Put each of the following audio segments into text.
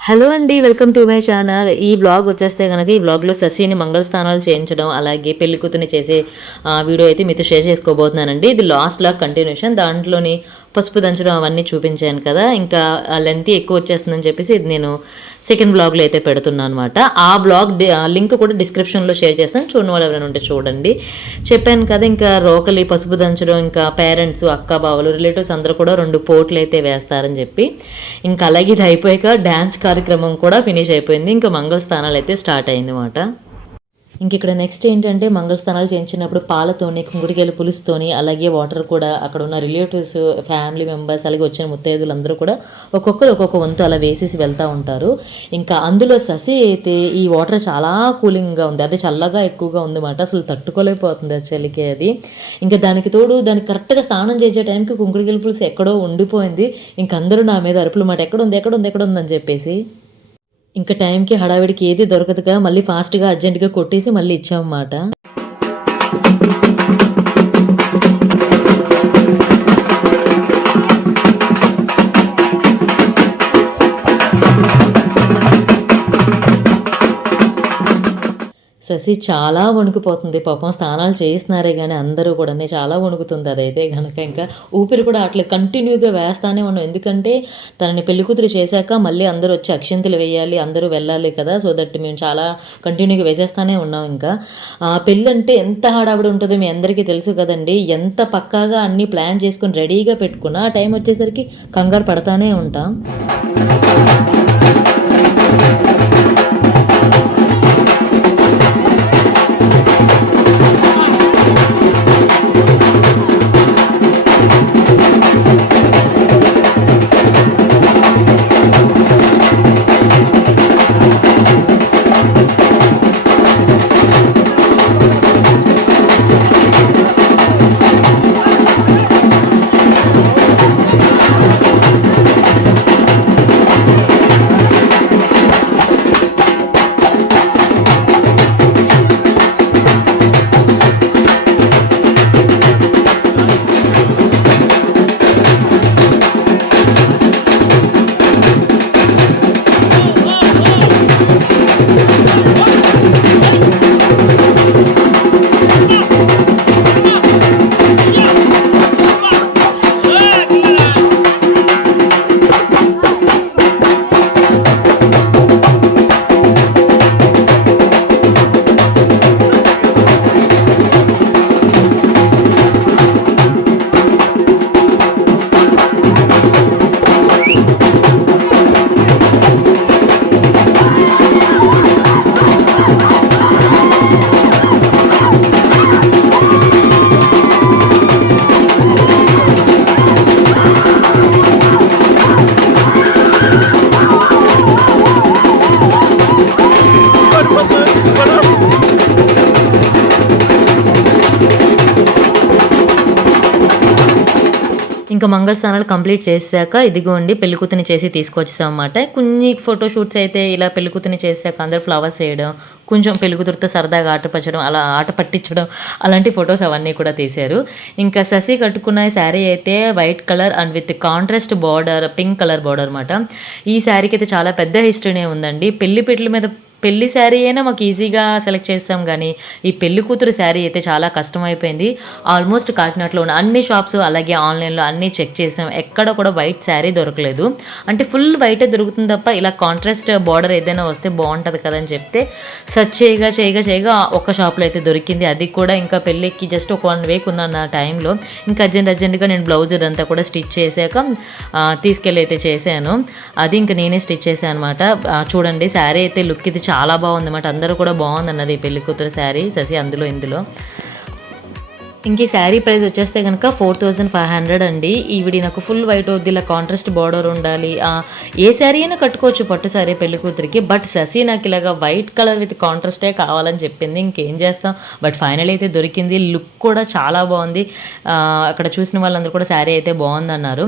Hello అండి. Welcome to my channel. ఈ vlog వచ్చేస్తే గనక ఈ వ్లాగ్‌లో శశిని మంగళ స్నానాలు చేయించడం, అలాగే పెళ్లి కూతురిని చేసే వీడియో అయితే మీతో షేర్ చేసుకోబోతున్నానండి. ఇది లాస్ట్ వ్లాగ్ కంటిన్యూషన్. దాంట్లోని పసుపు దంచడం అవన్నీ చూపించాను కదా! ఇంకా లెంత్ ఎక్కువ వచ్చేస్తుందని చెప్పేసి ఇది నేను సెకండ్ వ్లాగ్‌లో అయితే పెడుతున్నాను అనమాట. ఆ వ్లాగ్ లింక్ కూడా డిస్క్రిప్షన్‌లో షేర్ చేస్తాను. చూడని వాళ్ళు ఎవరైనా ఉంటే చూడండి. చెప్పాను కదా! ఇంకా రోకలి, పసుపు దంచడం, ఇంకా పేరెంట్స్, అక్క, బావలు, రిలేటివ్స్ అందరూ కూడా 2 పోట్లు అయితే వేస్తారని చెప్పి, ఇంకా అలాగే ఇది అయిపోయాక డ్యాన్స్ కార్యక్రమం కూడా ఫినిష్ అయిపోయింది. ఇంకా మంగళ స్థానాలు అయితే స్టార్ట్ అయిందన్నమాట. ఇంక ఇక్కడ నెక్స్ట్ ఏంటంటే మంగళ స్నానాలు చేయించినప్పుడు పాలతోని, కుంకుడుకాయల పులుసుతోని, అలాగే వాటర్ కూడా అక్కడ ఉన్న రిలేటివ్స్, ఫ్యామిలీ మెంబర్స్, అలాగే వచ్చిన ముత్తైదులు అందరూ కూడా ఒక్కొక్కరు ఒక్కొక్క వంతు అలా వేసేసి వెళ్తూ ఉంటారు. ఇంకా అందులో శశి అయితే ఈ వాటర్ చాలా కూలింగ్గా ఉంది, అదే చల్లగా ఎక్కువగా ఉందన్నమాట. అసలు తట్టుకోలేకపోతుంది ఆ చలికి అది. ఇంకా దానికి తోడు దానికి కరెక్ట్గా స్నానం చేసే టైంకి కుంకుడుకాయల పులుసు ఎక్కడో ఉండిపోయింది. ఇంక అందరూ నా మీద అరుపులు మాట, ఎక్కడుందని చెప్పేసి. ఇంకా టైంకి హడావిడికి ఏది దొరకదుగా మళ్ళీ ఫాస్ట్‌గా అర్జెంట్‌గా కొట్టేసి మళ్ళీ ఇచ్చామన్నమాట. శశి చాలా వణికిపోతుంది పాపం. స్నానాలు చేయిస్తున్నారే గానీ అందరూ కూడానే చాలా వణుకుతుంది అదైతే గనక. ఇంకా ఊపిరి కూడా ఆడట్లేదు. కంటిన్యూగా వేస్తానే ఉన్నాం. ఎందుకంటే తనని పెళ్ళికూతురు చేశాక మళ్ళీ అందరూ వచ్చి అక్షింతలు వేయాలి, అందరూ వెళ్ళాలి కదా! సో దట్ మేము చాలా కంటిన్యూగా వేసేస్తానే ఉన్నాం ఇంకా. పెళ్ళంటే ఎంత హడావిడి ఉంటదో మీ అందరికీ తెలుసు కదండీ! ఎంత పక్కాగా అన్నీ ప్లాన్ చేసుకొని రెడీగా పెట్టుకున్నా ఆ టైం వచ్చేసరికి కంగారు పడతానే ఉంటాం. ఇంకా మంగళ స్నానాలు కంప్లీట్ చేశాక ఇదిగోండి పెళ్ళికూతుని చేసి తీసుకొచ్చేసాం అన్నమాట. కొన్ని ఫోటోషూట్స్ అయితే ఇలా పెళ్ళికూతుని చేశాక అందరు ఫ్లవర్స్ వేయడం, కొంచెం పెళ్ళికూతురుతో సరదాగా ఆట పట్టించడం అలాంటి ఫొటోస్ అవన్నీ కూడా తీశారు. ఇంకా శశి కట్టుకున్న శారీ అయితే white colour and with contrast border, pink colour border అనమాట. ఈ శారీకి అయితే చాలా పెద్ద హిస్టరీనే ఉందండి. పెళ్లి మీద పెళ్లి శారీ అయినా మాకు ఈజీగా సెలెక్ట్ చేస్తాం కానీ ఈ పెళ్లి కూతురు శారీ అయితే చాలా కష్టమైపోయింది. ఆల్మోస్ట్ కాకినాడలో ఉన్న అన్ని షాప్స్ అలాగే ఆన్లైన్లో అన్నీ చెక్ చేసాం, ఎక్కడ కూడా వైట్ శారీ దొరకలేదు. అంటే ఫుల్ వైటే దొరుకుతుంది తప్ప ఇలా కాంట్రాస్ట్ బార్డర్ ఏదైనా వస్తే బాగుంటుంది కదని చెప్తే సెర్చ్ చేయగా ఒక షాప్లో అయితే దొరికింది. అది కూడా ఇంకా పెళ్ళికి జస్ట్ ఒక 1 వీక్ ఉందన్న టైంలో ఇంకా అర్జెంట్గా నేను బ్లౌజ్ అదంతా కూడా స్టిచ్ చేశాక తీసుకెళ్ళి అయితే చేశాను. అది ఇంకా నేనే స్టిచ్ చేశాను అనమాట. చూడండి శారీ అయితే లుక్ ఇది చాలా బాగుంది అన్నమాట. అందరూ కూడా బాగుందన్నది ఈ పెళ్లి కూతురు శారీ శశి అందులో ఇందులో. ఇంక ఈ శారీ ప్రైస్ వచ్చేస్తే కనుక 4500 అండి. ఈవిడి నాకు ఫుల్ వైట్ వద్దు, ఇలా కాంట్రాస్ట్ బార్డర్ ఉండాలి, ఏ శారీ అయినా కట్టుకోవచ్చు పట్టు శారీ పెళ్లి కూతురికి. బట్ శశి నాకు ఇలాగా వైట్ కలర్ విత్ కాంట్రాస్టే కావాలని చెప్పింది. ఇంకేం చేస్తాం, బట్ ఫైనల్ అయితే దొరికింది. లుక్ కూడా చాలా బాగుంది. అక్కడ చూసిన వాళ్ళందరూ కూడా శారీ అయితే బాగుందన్నారు.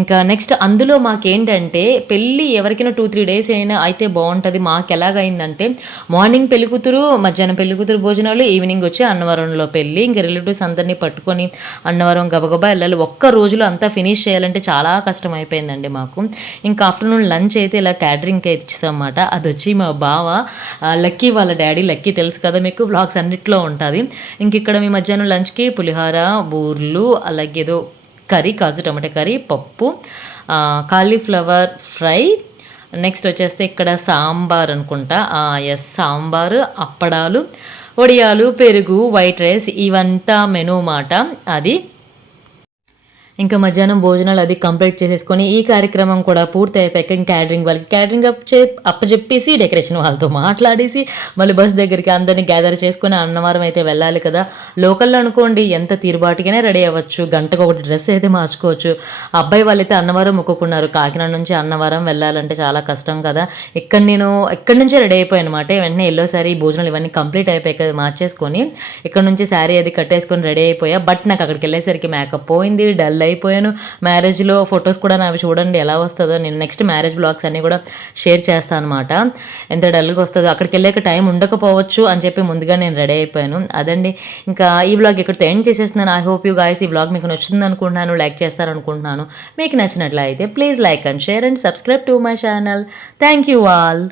ఇంకా నెక్స్ట్ అందులో మాకేంటంటే పెళ్ళి ఎవరికైనా 2-3 డేస్ అయినా అయితే బాగుంటుంది. మాకు ఎలాగైందంటే మార్నింగ్ పెళ్లి కూతురు, మధ్యాహ్నం పెళ్లి కూతురు భోజనాలు, ఈవినింగ్ వచ్చి అన్నవరంలో పెళ్ళి. ఇంకా రిలేటివ్స్ అందరినీ పట్టుకొని అన్నవరం గబగబా వెళ్ళాలి. ఒక్క రోజులో అంతా ఫినిష్ చేయాలంటే చాలా కష్టం అయిపోయిందండి మాకు. ఇంకా ఆఫ్టర్నూన్ లంచ్ అయితే ఇలా క్యాటరింగ్కి ఇచ్చేసామన్నమాట. అది వచ్చి మా బావ లక్కీ వాళ్ళ డాడీ, లక్కీ తెలుసు కదా మీకు, బ్లాగ్స్ అన్నిట్లో ఉంటుంది. ఇంక ఇక్కడ మీ మధ్యాహ్నం లంచ్కి పులిహార, బూర్లు, అలాగే ఏదో కర్రీ, కాజు టమాటా కర్రీ, పప్పు, కాలీఫ్లవర్ ఫ్రై, నెక్స్ట్ వచ్చేస్తే ఇక్కడ సాంబార్ అనుకుంటా, ఎస్ సాంబారు, అప్పడాలు, వడియాలు, పెరుగు, వైట్ రైస్, ఇవంతా మెనూ మాట అది. ఇంకా మధ్యాహ్నం భోజనాలు అది కంప్లీట్ చేసేసుకొని ఈ కార్యక్రమం కూడా పూర్తి అయిపోయాక ఇంకా క్యాటరింగ్ అప్పచెప్పేసి డెకరేషన్ వాళ్ళతో మాట్లాడేసి మళ్ళీ బస్ దగ్గరికి అందరినీ గ్యాదర్ చేసుకొని అన్నవరం అయితే వెళ్ళాలి కదా. లోకల్లో అనుకోండి ఎంత తీరుబాటుగానే రెడీ అవ్వచ్చు, గంటకు ఒకటి డ్రెస్ అయితే మార్చుకోవచ్చు. అబ్బాయి వాళ్ళైతే అన్నవరం మొక్కుకున్నారు. కాకినాడ నుంచి అన్నవరం వెళ్ళాలంటే చాలా కష్టం కదా. ఇక్కడి నుంచే రెడీ అయిపోయాను అనమాట. వెంటనే ఎల్లో శారీ, భోజనాలు ఇవన్నీ కంప్లీట్ అయిపోయాక మార్చేసుకొని ఇక్కడ నుంచి శారీ అది కట్టేసుకొని రెడీ అయిపోయా. బట్ నాకు అక్కడికి వెళ్ళేసరికి మేకప్ పోయింది, డల్ అయిపోయాను. మ్యారేజ్లో ఫొటోస్ కూడా నావి చూడండి ఎలా వస్తుందో. నేను నెక్స్ట్ మ్యారేజ్ బ్లాగ్స్ అన్నీ కూడా షేర్ చేస్తాను అనమాట. ఎంత డల్గా వస్తుందో, అక్కడికి వెళ్ళాక టైం ఉండకపోవచ్చు అని చెప్పి ముందుగా నేను రెడీ అయిపోయాను. అదండి, ఇంకా ఈ వ్లాగ్ ఇక్కడితో ఎండ్ చేసేస్తున్నాను. ఐ హోప్ యూ గాయస్ ఈ వ్లాగ్ మీకు నచ్చుతుంది అనుకుంటున్నాను, లైక్ చేస్తారనుకుంటున్నాను. మీకు నచ్చినట్లయితే please like and share and subscribe to my channel. Thank you all.